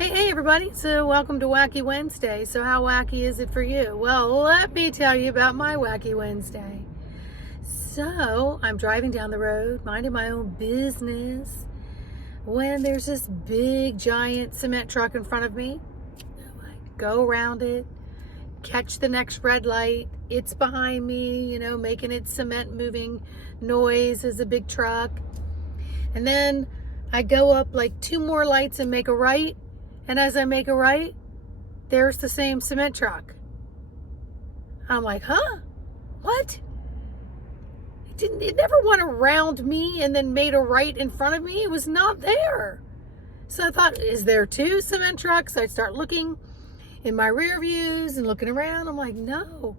Hey everybody, so welcome to Whacky Wednesday. So how wacky is it for you? Well, let me tell you about my Whacky Wednesday. So I'm driving down the road, minding my own business, when there's this big giant cement truck in front of me. I go around it, catch the next red light. It's behind me, making its cement moving noise as a big truck. And then I go up like two more lights and make a right. And as I make a right, there's the same cement truck. I'm like, huh? What? It never went around me and then made a right in front of me. It was not there. So I thought, is there two cement trucks? I start looking in my rear views and looking around. I'm like, no,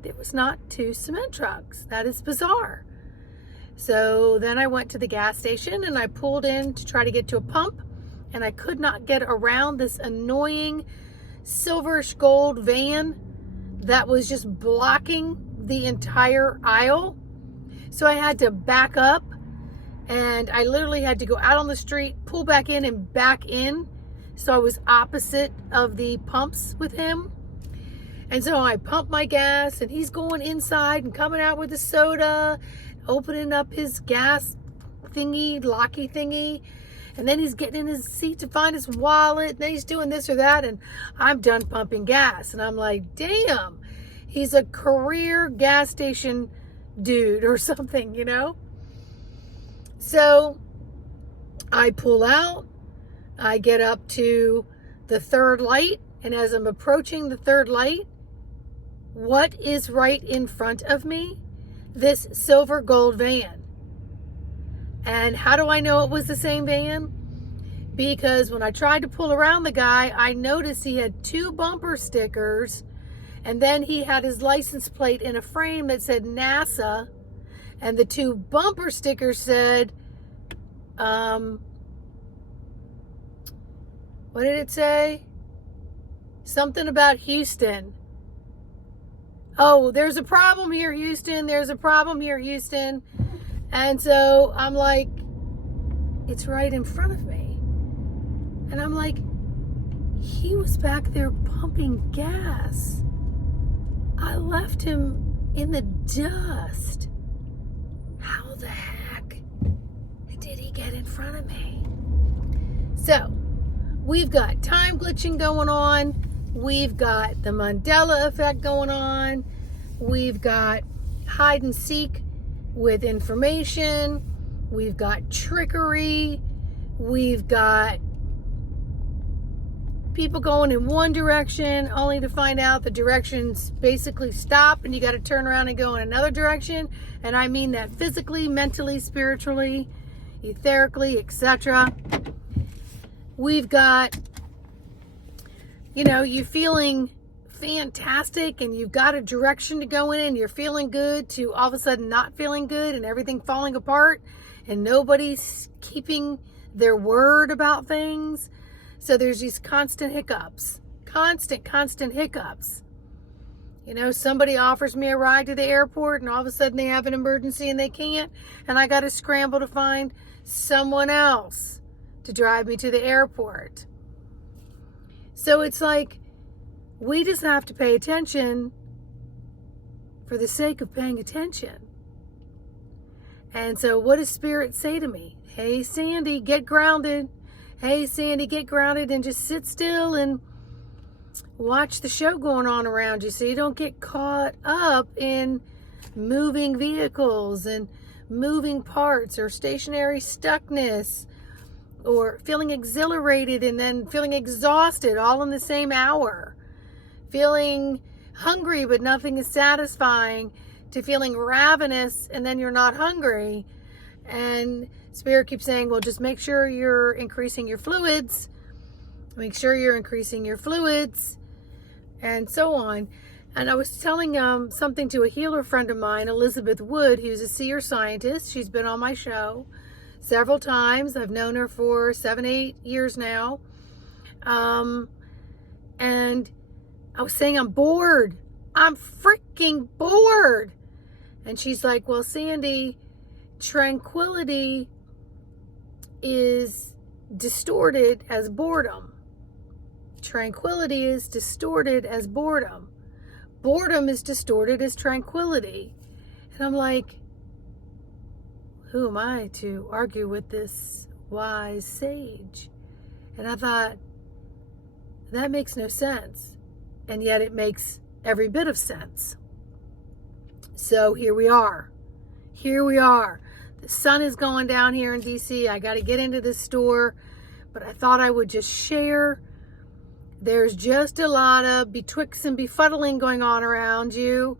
there was not two cement trucks. That is bizarre. So then I went to the gas station and I pulled in to try to get to a pump. And I could not get around this annoying silverish gold van that was just blocking the entire aisle. So I had to back up, and I literally had to go out on the street, pull back in and back in. So I was opposite of the pumps with him. And so I pumped my gas, and he's going inside and coming out with the soda, opening up his gas thingy, locky thingy. And then he's getting in his seat to find his wallet. And then he's doing this or that. And I'm done pumping gas. And I'm like, damn, he's a career gas station dude or something, So I pull out. I get up to the third light. And as I'm approaching the third light, what is right in front of me? This silver gold van. And how do I know it was the same van? Because when I tried to pull around the guy, I noticed he had two bumper stickers, and then he had his license plate in a frame that said NASA, and the two bumper stickers said, what did it say? Something about Houston. Oh, there's a problem here, Houston. There's a problem here, Houston. And so I'm like, it's right in front of me. And I'm like, he was back there pumping gas. I left him in the dust. How the heck did he get in front of me? So we've got time glitching going on. We've got the Mandela effect going on. We've got hide and seek with information. We've got trickery. We've got people going in one direction only to find out the directions basically stop and you got to turn around and go in another direction. And I mean that physically, mentally, spiritually, etherically, etc. We've got, you feeling fantastic and you've got a direction to go in and you're feeling good, to all of a sudden not feeling good and everything falling apart and nobody's keeping their word about things. So there's these constant hiccups, constant hiccups. Somebody offers me a ride to the airport and all of a sudden they have an emergency and they can't, and I got to scramble to find someone else to drive me to the airport. So it's like, we just have to pay attention for the sake of paying attention. And so what does Spirit say to me? Hey, Sandy, get grounded. Hey, Sandy, get grounded and just sit still and watch the show going on around you so you don't get caught up in moving vehicles and moving parts or stationary stuckness, or feeling exhilarated and then feeling exhausted all in the same hour. Feeling hungry but nothing is satisfying, to feeling ravenous and then you're not hungry. And Spirit keeps saying, well, just make sure you're increasing your fluids. Make sure you're increasing your fluids, and so on. And I was telling something to a healer friend of mine, Elizabeth Wood, who's a seer scientist. She's been on my show several times. I've known her for 7-8 years now. And I was saying, I'm bored. I'm freaking bored. And she's like, well, Sandy, tranquility is distorted as boredom. tranquility is distorted as boredom. Boredom is distorted as tranquility. And I'm like, who am I to argue with this wise sage? And I thought, that makes no sense. And yet it makes every bit of sense. So here we are. Here we are. The sun is going down here in DC. I got to get into this store, but I thought I would just share. There's just a lot of betwixt and befuddling going on around you.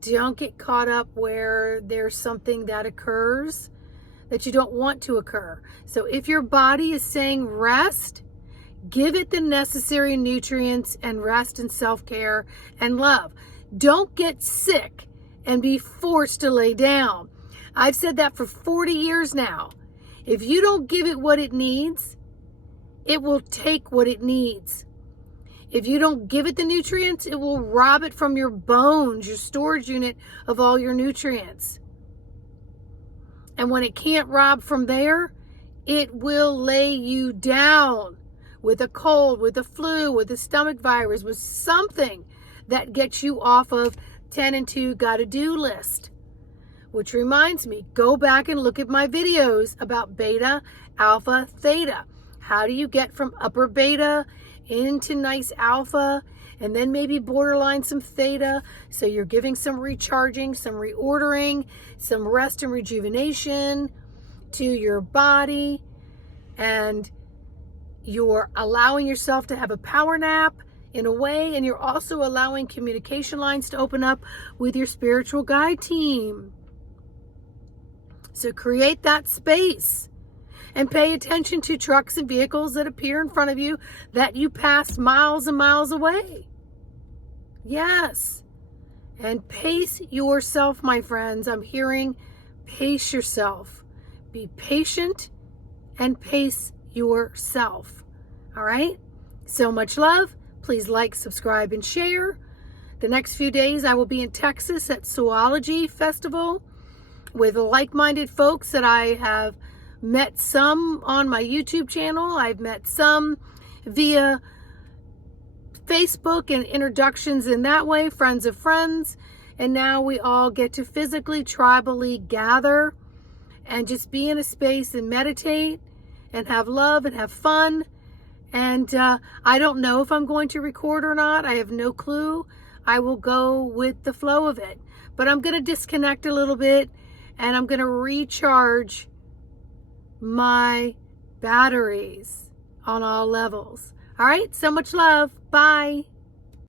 Don't get caught up where there's something that occurs that you don't want to occur. So if your body is saying rest, give it the necessary nutrients and rest and self-care and love. Don't get sick and be forced to lay down. I've said that for 40 years now. If you don't give it what it needs, it will take what it needs. If you don't give it the nutrients, it will rob it from your bones, your storage unit of all your nutrients. And when it can't rob from there, it will lay you down with a cold, with a flu, with a stomach virus, with something that gets you off of 10 and 2 gotta do list. Which reminds me, go back and look at my videos about beta, alpha, theta. How do you get from upper beta into nice alpha, and then maybe borderline some theta? So you're giving some recharging, some reordering, some rest and rejuvenation to your body, and you're allowing yourself to have a power nap in a way, and you're also allowing communication lines to open up with your spiritual guide team. So create that space and pay attention to trucks and vehicles that appear in front of you that you pass miles and miles away. Yes. And pace yourself, my friends. I'm hearing pace yourself. Be patient and pace yourself. All right? So much love. Please like, subscribe, and share. The next few days I will be in Texas at Zoology Festival with like-minded folks that I have met some on my YouTube channel. I've met some via Facebook and introductions in that way, friends of friends. And now we all get to physically, tribally gather and just be in a space and meditate and have love and have fun. And I don't know if I'm going to record or not. I have no clue. I will go with the flow of it. But I'm going to disconnect a little bit, and I'm going to recharge my batteries on all levels. All right, so much love. Bye.